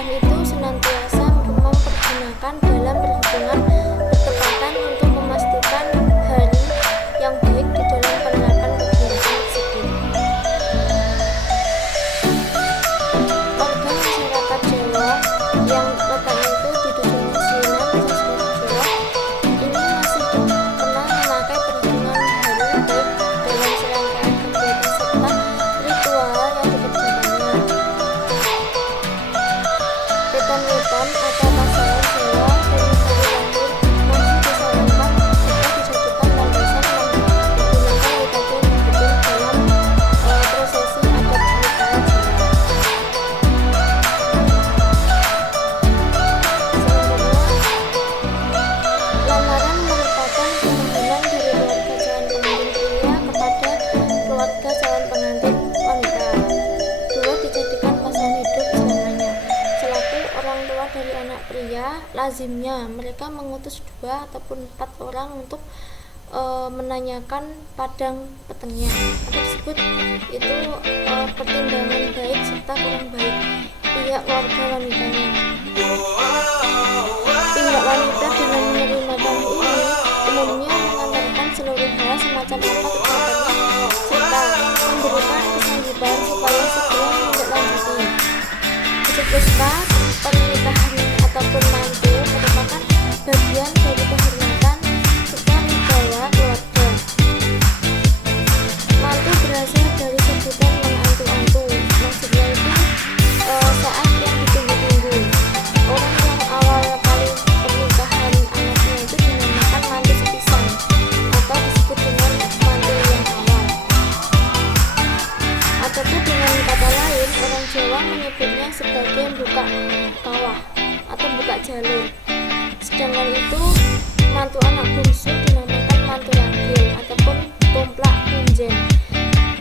pernikahan itu senantiasa mempergunakan dalam perhitungan bertepatan untuk memastikan hari yang baik di dalam penerapan kegiatan tersebut. Warga masyarakat Jawa yang letaknya itu di dusun Slinan, Desa Jawa, ini masih pernah memakai perhitungan hari baik dalam serangkaian kegiatan serta ritual yang dikerjakannya. Weton-weton atau pasangan Jawa dari hari lahir masih disarankan serta dijadikan landasan yang digunakan metode mendukung dalam prosesi adat pernikahan Jawa. Selanjutnya, lamaran merupakan permohonan dari keluarga calon pengantin pria kepada keluarga calon pengantin wanita. Dua dijadikan pasangan hidup selamanya. Selaku orang tua dari anak pria, lazimnya mereka mengutus 2 ataupun 4 orang untuk menanyakan padang petengnya. Hal tersebut itu pertimbangan baik serta kurang baik pihak keluarga wanitanya. Pihak wanita dengan menerima tamu ini umumnya mengantarkan seluruh hal semacam apa kegiatannya serta memberikan kesanggupan supaya segera menindaklanjuti. Peserta pernikahan ataupun mantu merupakan bagian dari kehormatan serta wibawa keluarga. Mantu berasal dari sebutan mengantu-antu, maksudnya itu saat yang ditunggu-tunggu. Orang yang awal kali pernikahan anaknya itu dinamakan mantu sepisan atau disebut dengan mantu yang awal. Ataupun dengan kata lain, orang Jawa menyebutnya sebagai buka kawah atau buka jalur. Sedangkan itu mantu anak bungsu dinamakan mantu ragil ataupun tumplak punjen.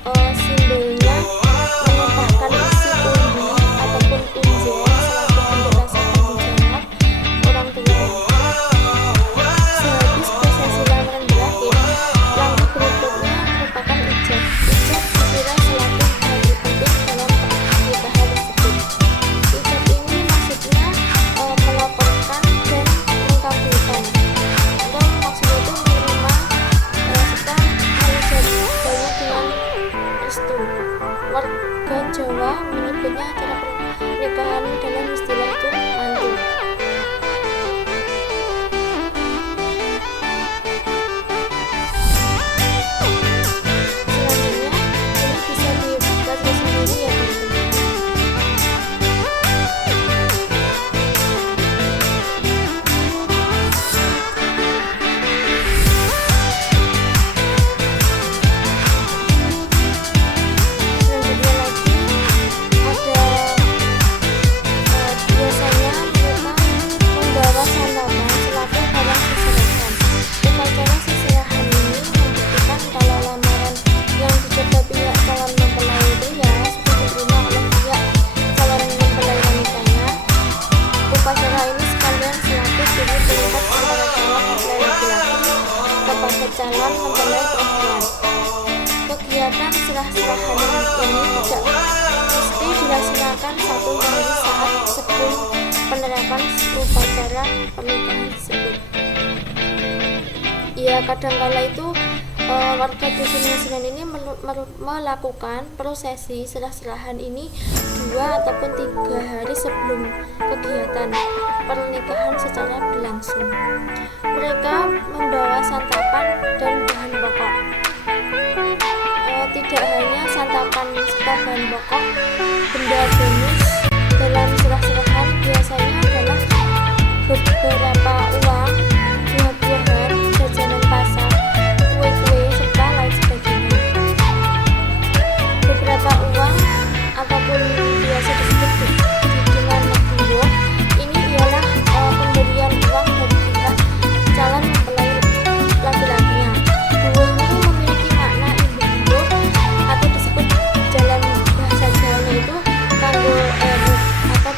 Simbolnya menumpahkan isi pundi ataupun punjen selaku bentuk rasa tanggung jawab orang tua. Sehabis prosesi lamaran berakhir, langkah berikutnya merupakan ijab. Ijab dikira selaku hal penting dalam pernikahan tersebut. Ijab ini maksudnya melaporkan dan mengkabulkan, atau maksudnya itu menerima serta mengijabkannya dengan restu. Warga Jawa menyebutnya acara pernikahan dalam istilah itu mantu. Selanjutnya, ini bisa dibaca sendiri ya teman-teman. Selanjutnya lagi ada biasanya mereka membawa santapan selaku barang seserahan. Upacara seserahan ini membuktikan kalau lamaran yang dicoba pihak calon mempelai pria sudah diterima oleh pihak calon mempelai wanitanya. Upacara ini sekalian selaku suri pengikat antara calon mempelai laki-laki kepada calon mempelai perempuan. Kegiatan serah-serahan ini tidak mesti dilaksanakan 1 hari saat sebelum penerapan upacara pernikahan tersebut. Ya, kadangkala itu warga dusun Slinan ini melakukan prosesi serah-serahan ini 2 ataupun 3 hari sebelum kegiatan pernikahan secara berlangsung. Mereka membawa santapan dan bahan pokok. Tidak hanya santapan serta bahan pokok, benda bonus dalam serah-serahan biasanya adalah beberapa uang, buah-buahan, jajanan pasar, kue-kue, serta lain sebagainya. Beberapa uang ataupun biasa disebut dengan buah, ini ialah pemberian uang dari pihak calon mempelai laki-lakinya. Buah ini memiliki makna ibu-ibu atau disebut dalam bahasa Jawanya itu kanggo atau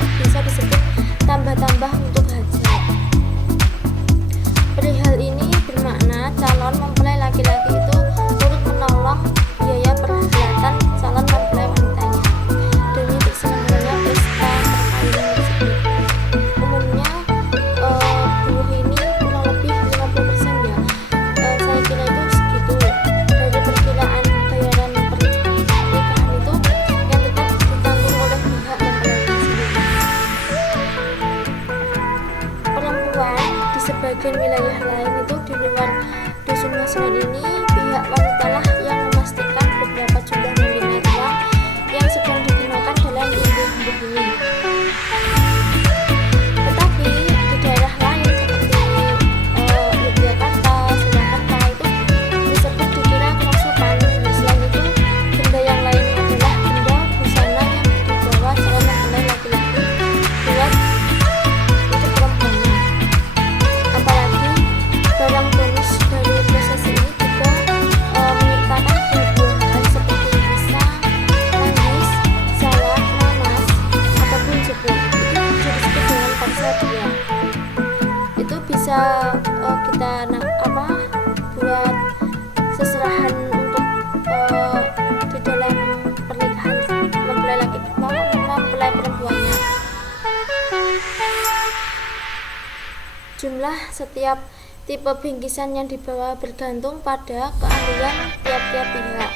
Jumlah setiap tipe bingkisan yang dibawa bergantung pada keahlian tiap-tiap pihak.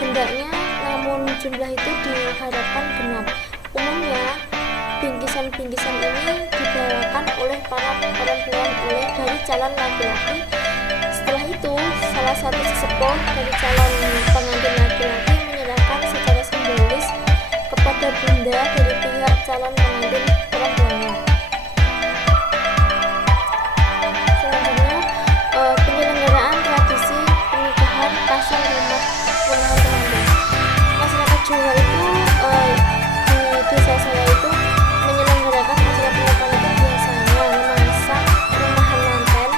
Hendaknya, namun jumlah itu diharapkan genap. Umumnya, bingkisan-bingkisan ini dibawakan oleh para perempuan dari calon laki-laki. Setelah itu, salah satu sesepuh dari calon pengantin laki-laki menyerahkan secara simbolis kepada bunda dari pihak calon pengantin perempuannya. Selanjutnya, penyelenggaraan tradisi pernikahan pasang rumah rumahan temandan. Masyarakat Jawa itu di desa saya itu menyelenggarakan acara pernikahan itu biasanya memasang rumahan manten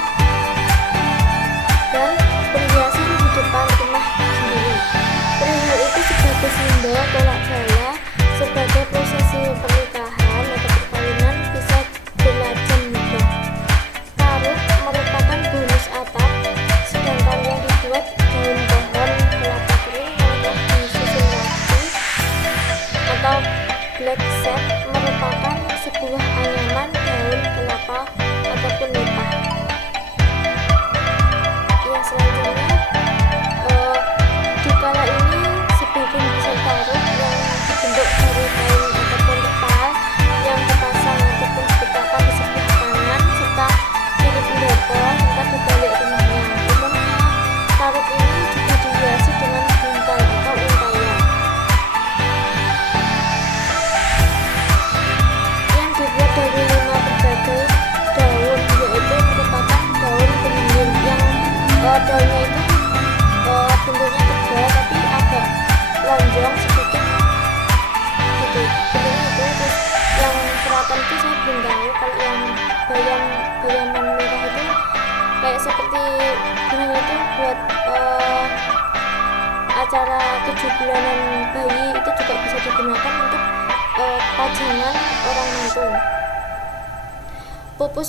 dan perhiasan di depan rumah sendiri. Perihal itu sebagai simbol tolak bala, sebagai prosesi pernikahan atau perkawinan bisa berlajen mudah. Karut merupakan bonus atap, sedangkan yang dibuat daun pohon kelapa kering yang disusun rapi atau black set merupakan sebuah anyaman daun kelapa ataupun nipah. Yang selanjutnya, di kala ini sebagian besar taruh yang dibentuk dari kain ataupun terpal yang dipasang ataupun diletakkan di sebelah kanan serta kiri pendopo serta di balik rumahnya. Umumnya taruh ini juga dihiasi dengan buntal atau untayan yang dibuat dari 5 berbagai daun, yaitu merupakan daun beringin yang daunnya itu bentuknya tebal tapi agak lonjong sedikit gitu bentuknya itu. Terus yang keraton itu saya belum tahu. Kalau yang bayaman merah itu kayak seperti gunanya itu buat acara 7 bulanan bayi, itu juga bisa digunakan untuk pajangan orang mantu. Pupus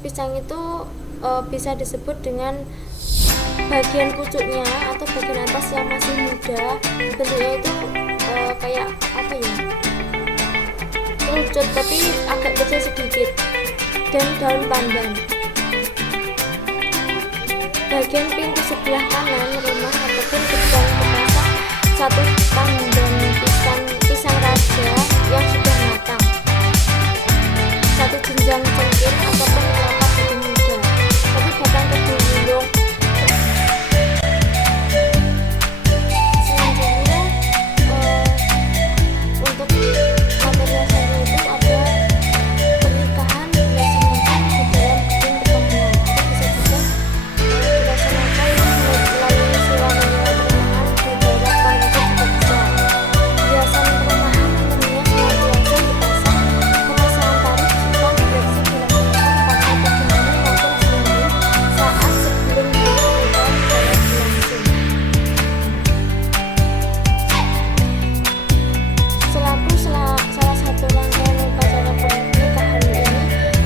pisang itu bisa disebut dengan bagian pucuknya atau bagian atas yang masih muda, bentuknya itu kayak apa ya, kerucut tapi agak kecil sedikit, dan daun pandan. Bagian pintu sebelah kanan rumah ataupun gerbang dipasang satu tandan pisang raja yang sudah matang, satu jenjang cengkir ataupun kelapa biji muda, tapi batang tebu gulung. Selanjutnya, untuk material saya itu ada pernikahan dilaksanakan di dalam gedung pertemuan, atau bisa juga dilaksanakan melalui sewa menyewa perumahan di daerah Pantai juga bisa. Hiasan perumahan umumnya senantiasa dipasang pemasangan tarif serta biasa dilaksanakan pada pagi hari maupun siang hari saat sebelum pernikahan berlangsung. Selaku salah satu rangkaian upacara pernikahan ini,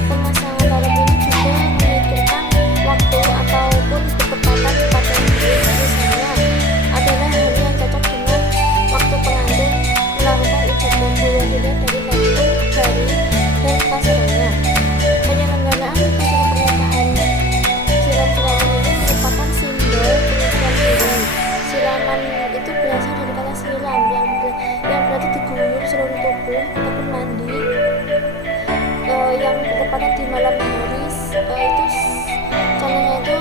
pemasangan tarif ini juga memikirkan waktu ataupun ketepatan pada diri. Misalnya adalah hari yang cocok dengan waktu pengantin melakukan ijab kabul yang dilihat dari waktu, hari, dan pasangannya. Penyelenggaraan upacara pernikahan silam-siraman ini merupakan simbol pengisian bulan. Siraman itu berasal dari kata silam yang berarti diguyur seluruh tubuh ataupun mandi, yang bertepatan di malam hari. Itu contohnya itu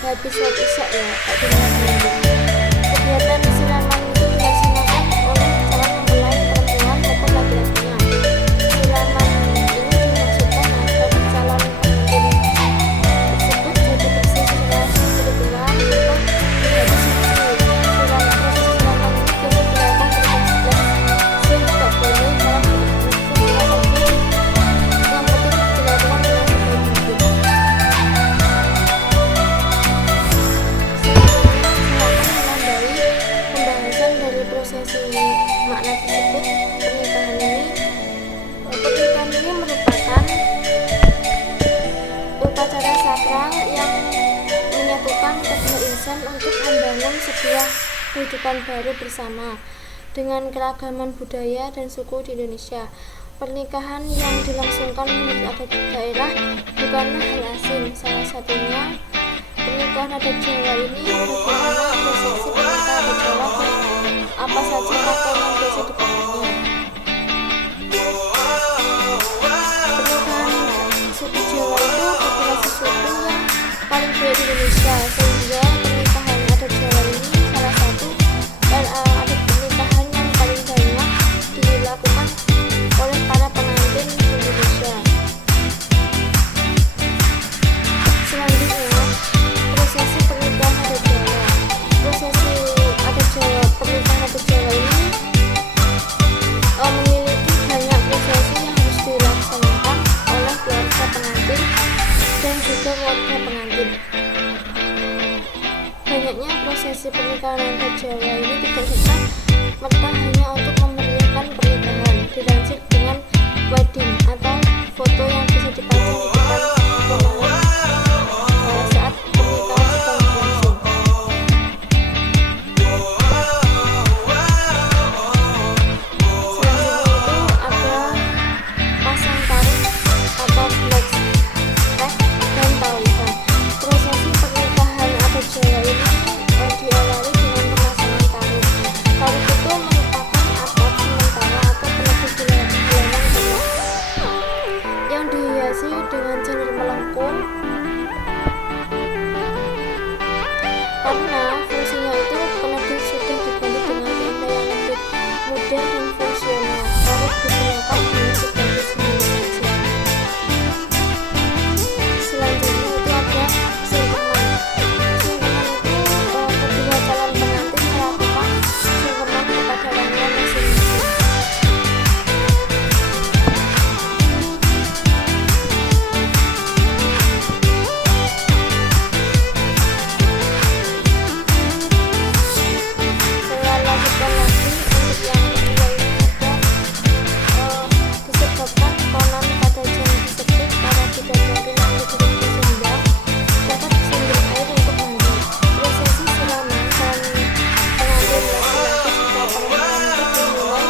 habis sholat isya ya, kayak di malam hari. Kegiatan siraman itu dilaksanakan oleh calon mempelai perempuan maupun laki-lakinya. Siraman ini dimaksudkan agar calon pengantin tersebut jadi bersih secara spiritual serta menjadi suci. Proses siraman ini biasa dilakukan pada 11 Zulkifli dalam beberapa bulan, yang penting dilakukan dengan sebaik mungkin. Selanjutnya, saya akan menandai pembahasan dari prosesi makna tersebut. Pernikahan ini merupakan upacara sakral yang menyatukan kedua insan untuk membangun sebuah kehidupan baru bersama dengan keragaman budaya dan suku di Indonesia. Pernikahan yang dilangsungkan menurut adat daerah bukanlah hal asing. Salah satunya pernikahan adat Jawa ini. Bagaimana prosesi pernikahan adat Jawa dan apa saja pakaian yang biasa dipakainya. Pernikahan suku Jawa itu adalah sesuatu yang paling banyak di Indonesia, sehingga pernikahan adat Jawa ini salah satu adat pernikahan yang paling banyak dilakukan oleh para pengantin Indonesia. Selanjutnya, prosesi pernikahan adat Jawa. Prosesi adat Jawa, pernikahan adat Jawa ini memiliki banyak prosesi yang harus dilaksanakan oleh keluarga pengantin dan juga keluarga pengantin. Banyaknya prosesi pernikahan adat Jawa ini tidak serta-merta hanya untuk memeriahkan pernikahan. Dilansir dengan wedding atau foto yang bisa dipajang di depan ruangan saat pernikahan sedang berlangsung. Selanjutnya itu ada pasang taruh atau black dan tauhan. Prosesi pernikahan adat Jawa ini diawali dengan pemasangan taruh. Taruh itu merupakan atap sementara atau peneduh di halaman rumah yang dihiasi dengan janur melengkung. Karena fungsinya itu, peneduh sudah diganti dengan tenda yang lebih mudah dan fungsional. Taruh digunakan hanya sebagai simbolisasi. Selanjutnya itu ada sungkeman. Sungkeman itu kedua calon pengantin melakukan sungkeman kepada wanita masing-masing. Saya lanjutkan lagi untuk yang kedua ini ada disebabkan konon pada jam tersebut para bidadari yang diberi sendang dapat disambil air untuk mandi. Prosesi siraman calon pengantin laki-laki serta perempuan itu dimulai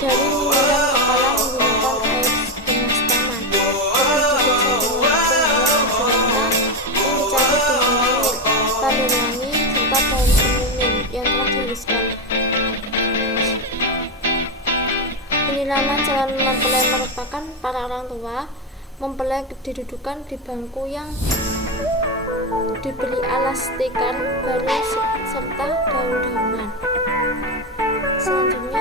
dari menyiram kepala menggunakan air benas taman. Lebih dibiasakan dengan tepung gelas berwarna yang dicampur dengan air, tandur wangi, serta daun kemuning yang telah dihaluskan. Penyiraman calon mempelai merupakan para orang tua mempelai didudukan di bangku yang diberi alas tikar baru serta daun-daunan. Selanjutnya